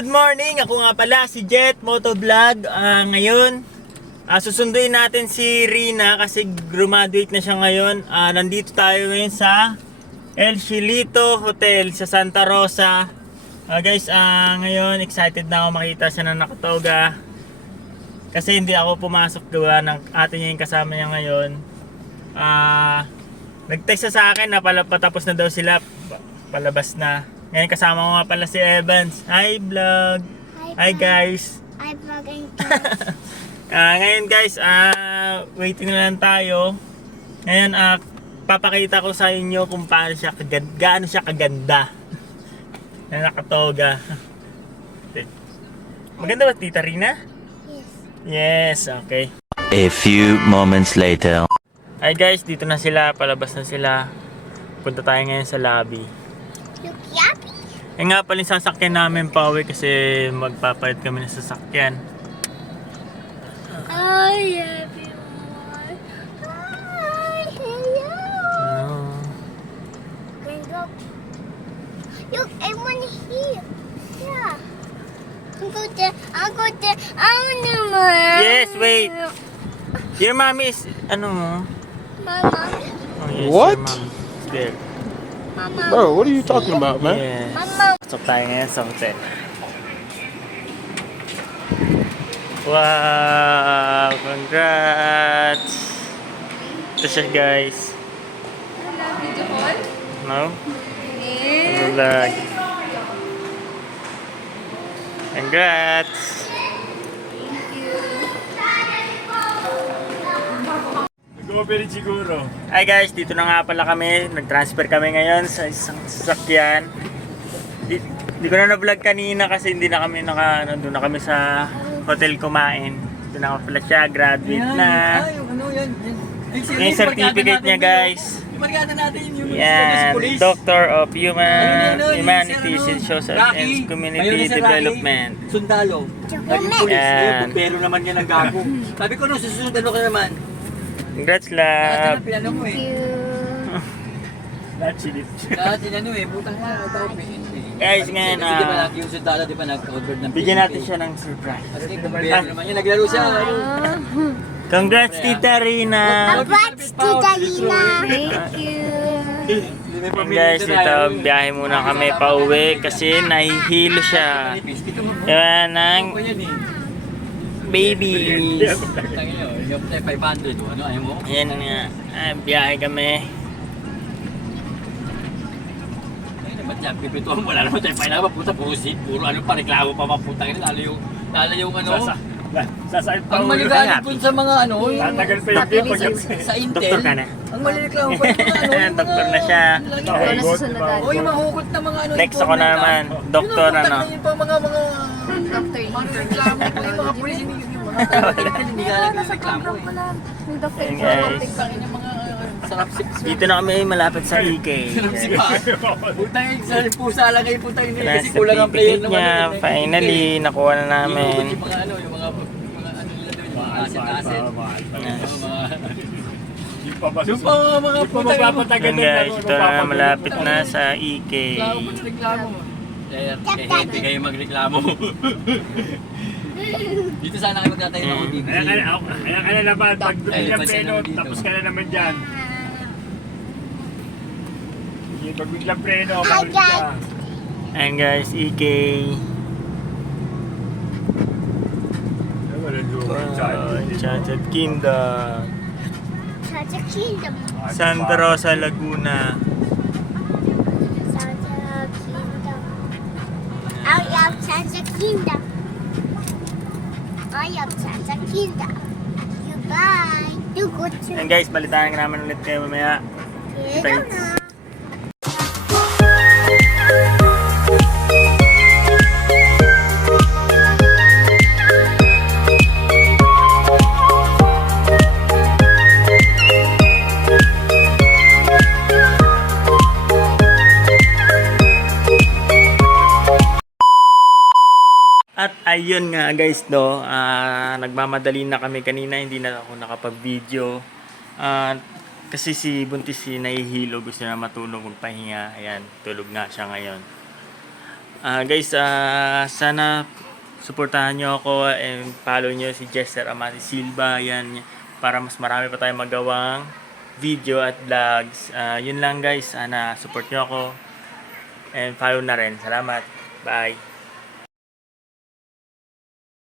good morning! Ako nga pala si Jet Motovlog. Ngayon, susunduin natin si Rina kasi graduate na siya ngayon. Nandito tayo ngayon sa El Chilito Hotel sa Santa Rosa. Guys, ngayon excited na ako makita siya ng nakatoga. Kasi hindi ako pumasok gawa ng ate niya yung kasama niya ngayon. Nag-text sa akin na patapos na daw sila, palabas na. Ngayon kasama ko nga pala si Evans. Hi vlog! Hi guys! Hi vlog and ngayon guys, waiting na lang tayo. Ngayon, papakita ko sa inyo kung paano siya gaano siya kaganda na nakatoga. Maganda ba Tita Rina? Yes. Yes, okay. A few moments later. Hi guys, dito na sila, palabas na sila. Punta tayo ngayon sa lobby. Look yuppie. Nga pala yung sasakyan namin pauwi kasi magpapalit kami ng sasakyan. Hi everyone. Hi, hello. Look, I want to hear. Yeah. I'll go to, naman. Yes, wait. Your mommy is, ano? Mama. Oh, yes, What? your mom is there. Mama. Bro, what are you talking about, man? Yes. Mama. Pasok tayo ngayon sa hotel. Wow! Congrats! Ito siya guys. No? Vlog. Congrats! Siguro. Hi guys, dito na nga pala kami. Nag-transfer kami ngayon sa isang sasakyan. Di ko na na-vlog kanina kasi hindi na kami doon na kami sa hotel kumain. Doon na pala siya, graduate na. Yung certificate niya guys. Yan, Doctor of Humanities in Social and Community Development. Sundalo. Naging pulis. Yan. Pero naman yan ang gago. Sabi ko nung susunod ano ka naman. Congrats Lahat love. na pinano mo eh. Lahat sinano eh. Butang na. Guys, ngayon, Kasi di ba lagi yung sundalo, di ba nag-order ng bigyan natin siya ng surprise. Kasi kumpare naman yan. Naglaro siya. Congrats Tita Rina. Congrats, Tita Lina. Thank you. And guys, ito, biyahe muna kami pa uwi kasi nahihilo siya. Yan ang babies. Yung 500 ano ayaw mo? Yan nga, biyahe kami. Ba't yan? Pipituan wala naman tayo paila mapunta puro seat, puro ano pa reklamo pa mapunta rin lalo yung ano ang maligalig dun sa mga ano yung sa Intel Doktor ka na. ang malireklamo pa yung mga ano Doktor na siya. o yung mga hugot na mga ano Next ako na naman, doktor ano. yung pa mga reklamo pa yung mga pulis yung mga Intel hindi ka nagreklamo eh Yan guys. yung mga sarap sip Dito na kami malapit sa EK. putang yung sa pusa lang kayo putang hindi Yan, kasi kulang ang player certificate naman niya, finally, nakuha na namin. yung mga ano yung mga ano nila doon yung asset yung mga putang Yan guys, ito na malapit na sa EK. reklamo happy kayo magreklamo dito sana kayo magtatayo ng OTV Kaya ka na naman, pag Ay, biglang pansin preno, naman dito. tapos ka na naman dyan. Pag biglang preno, Hi, bawal guys. ka. Ayan guys, EK. Wala Enchanted Kingdom. Such a kingdom. Santa Rosa, Laguna. Such a kingdom. I am such a kingdom. I am such a kingdom. Goodbye. Do good to Ayan guys, balitaan namin ulit kayo mamaya. Thanks. At ayun nga guys no, nagmamadali na kami kanina, hindi na ako nakapag-video. Kasi si Buntis nahihilo, gusto na matulog, magpahinga. Ayan, tulog nga siya ngayon. Guys, sana suportahan nyo ako and follow nyo si Jester Amati Silva. Yan, para mas marami pa tayong magawang video at vlogs. Yun lang guys, sana support nyo ako and follow na rin. Salamat. Bye.